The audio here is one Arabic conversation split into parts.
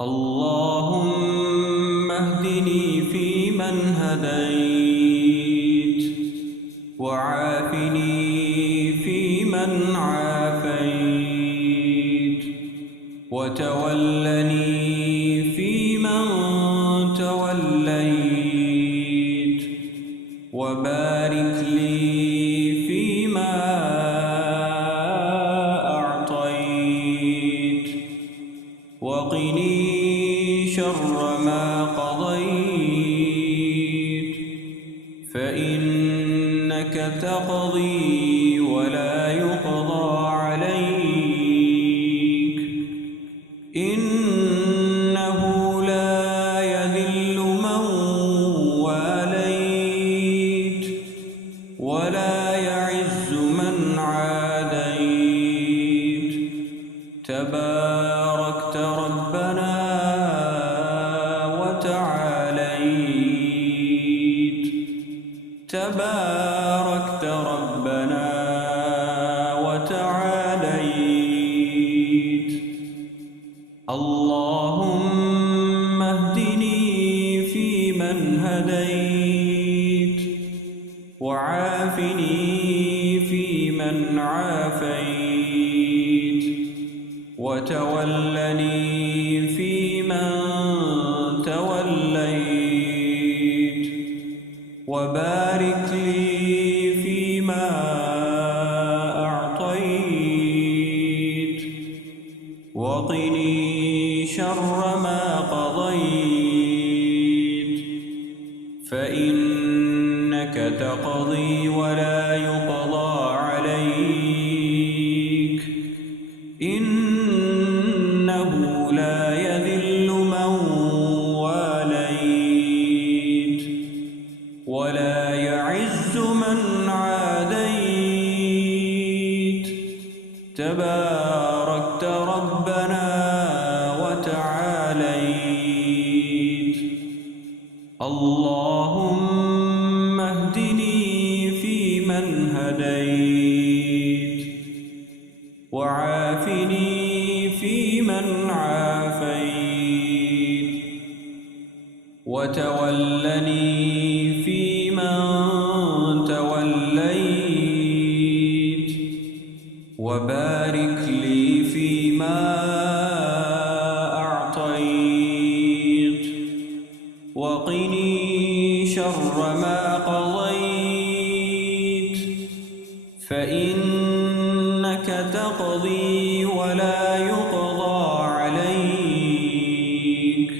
اللهم اهدني فيمن هديت، وعافني فيمن عافيت، وتولني فيمن توليت، وبارك لي فيما أعطيت، وقني شر ما قضيت، فإنك تقضي ولا يقضى عليك، إنه لا يذل من واليت ولا يعز من عاديت، تباركت ربنا وتعاليت، تباركت ربنا وتعاليت. اللهم اهدني فيمن هديت، وعافني فيمن عافيت، وتولني فيمن توليت، وبارك لي فيما أعطيت، وقني شر ما قضيت، فإنك تقضي ولا يقضى عليك، إنه لا يذل من واليت ولا يعز من عاديت، تباركت ربنا وتعاليت. اللهم اهدني فيمن هديت، وعافني فيمن عافيت، وتولني فيمن توليت، وبارك لي فيما أعطيت، وقني شر ما قضيت، فإنك تقضي ولا يقضى عليك،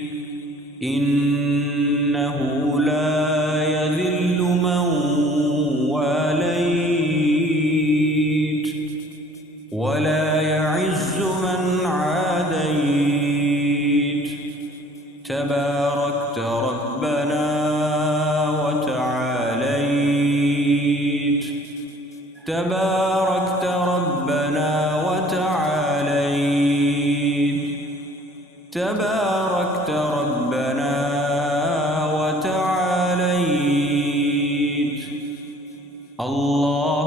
إنه لا يذل من واليت ولا يعز من عاديت، تباركت ربنا وتعاليت، تباركت ربنا وتعاليت، تباركت ربنا وتعاليت.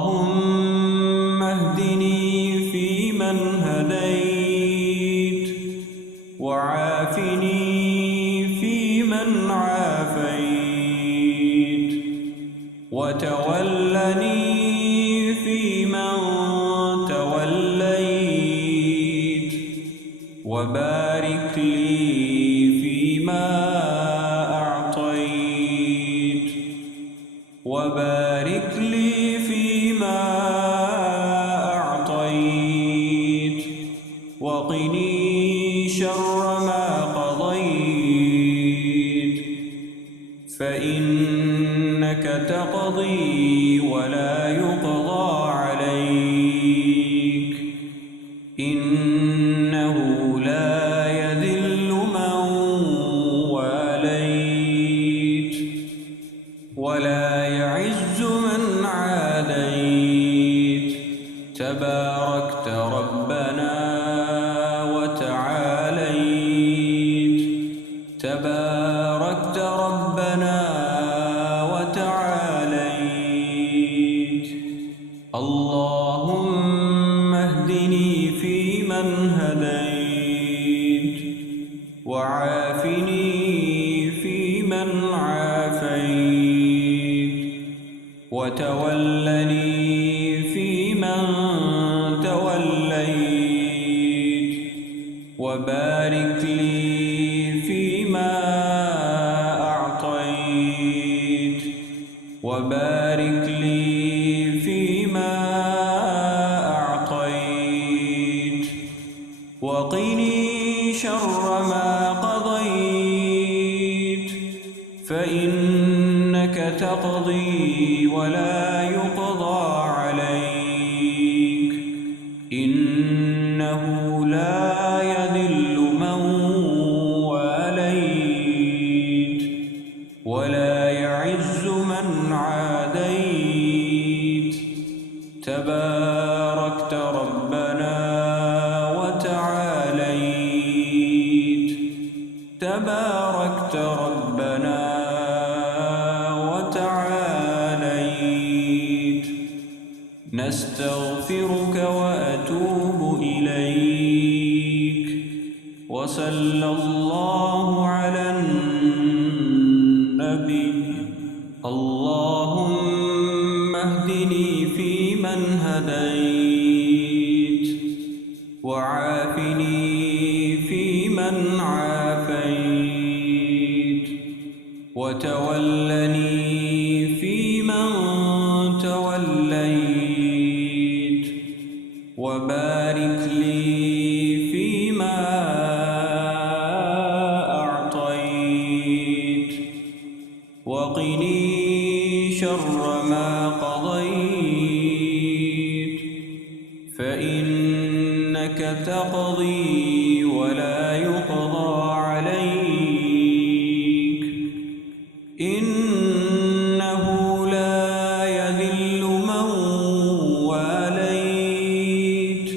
اللهم اهدني فيمن هديت، وعافني فيمن عافيت، وتولني فيمن توليت، وبارك لي فيما أعطيت، وبارك لي فيما أعطيت، وقني شر ما قضيت، فإنك تقضي ولا يقضى عليك، إنه لا يذل من واليت ولا يعز من عاديت، تباركت ربنا وتعاليت، تباركت ربنا وتعاليت. اللهم اهدني فيمن هديت، وعافني فيمن عافيت وتولني فيمن توليت وبارك لي فيما أعطيت وبارك لي فيما أعطيت وقني شر ما قضيت فإنك تقضي ولا يقضى عليك إنه لا يذل من واليت ولا يعز من عاديت تباركت ربنا وتعاليت تباركت ربنا وتعاليت نستغفرك وأتوب إليك وصلى الله على النبي اللهم اهدني فيمن هديت وعافني فيمن عافيت وتولني فيمن توليت وبارك لي فيما أعطيت وقني شر ما قضيت فإنك تقضي ولا يقضى عليك إنه لا يذل من واليت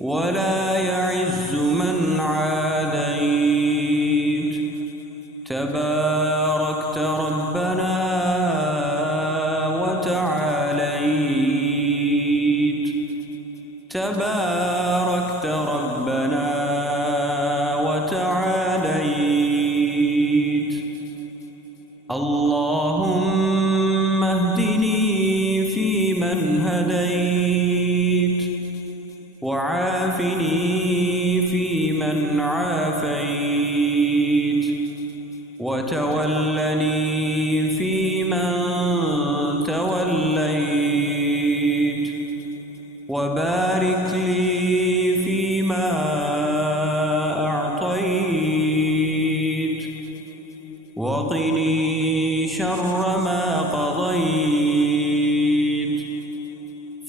ولا يعز من عاديت تباركت ربنا وتعاليت تباركت ربنا وتعاليت اللهم اهدني فيمن هديت وعافني فيمن عافيت وتولني فيمن توليت وبارك لي فيما أعطيت وقني شر ما قضيت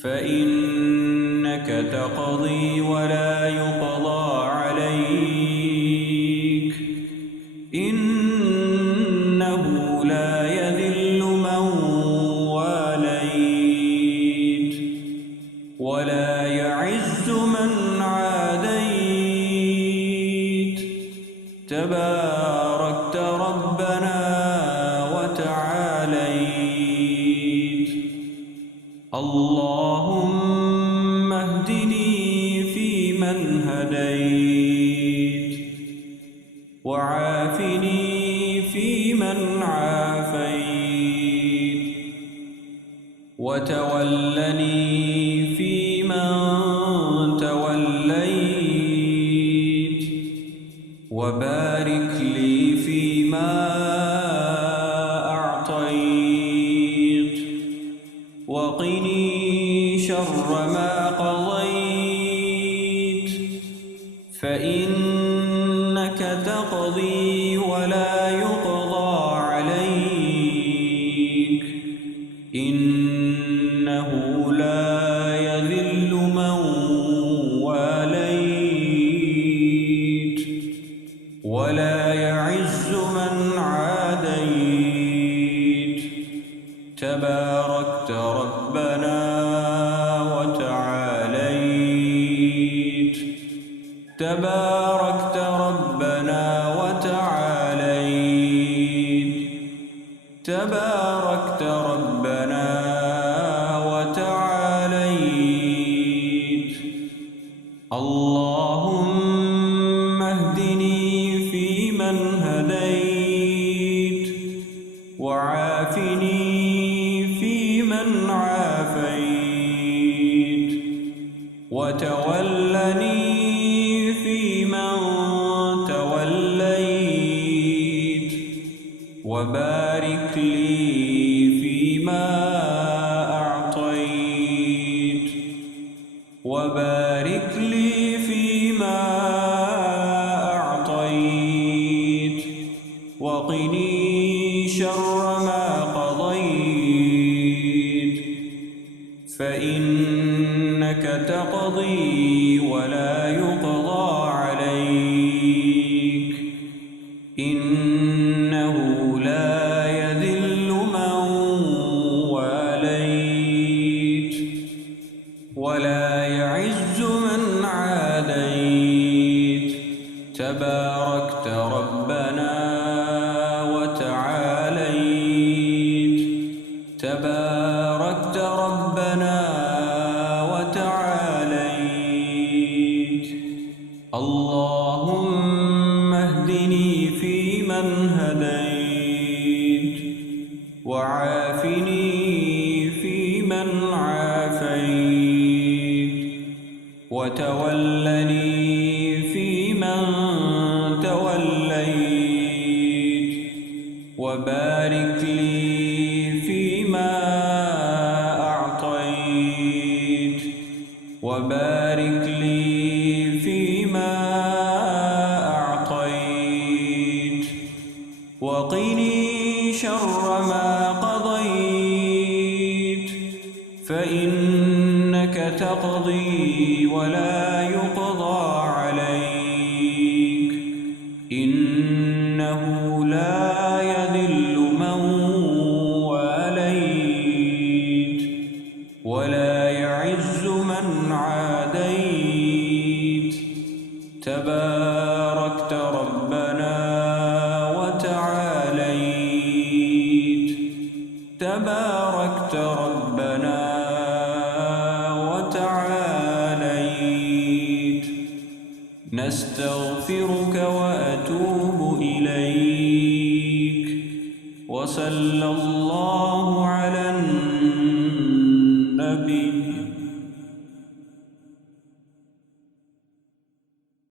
فإنك تقضي ولا يقضى عليك إنه لا يذل من واليت ولا يعز من عاديت تباركت ربنا وتعاليت اللهم اهدني فيمن هديت وعافني فيمن عافيت وتولني فيمن توليت وبارك لي فيما أعطيت وقني شر ما قضيت فإنك تقضي ولا يقضى عليك إنه لا يذل من واليت ولا يعز من عاديت تباركت ربنا وتعاليت تباركت ربنا وتعاليت تباركت ربنا وتعاليت اللهم اهدني وبارك لي فيما أعطيت وبارك لي فيما أعطيت وقني شر ما قضيت فإنك تقضي ولا يقضى عليك إنه لا يذل من واليت ولا يعز من عاديت تباركت ربنا وتعاليت تباركت ربنا وتعاليت اللهم اهدني فيمن هديت وعافني فيمن عافيت وتولني فيمن توليت وبارك لي فيما أعطيت وبارك لي فيما أعطيت وقني شر ما قضيت فإنك تقضي ولا يقضى عليك إنه لا يذل من واليت ولا يعز من عاديت تباركت ربنا وتعاليت تباركت ربنا وتعاليت نستغفرك وأتوب إليك وصلى الله على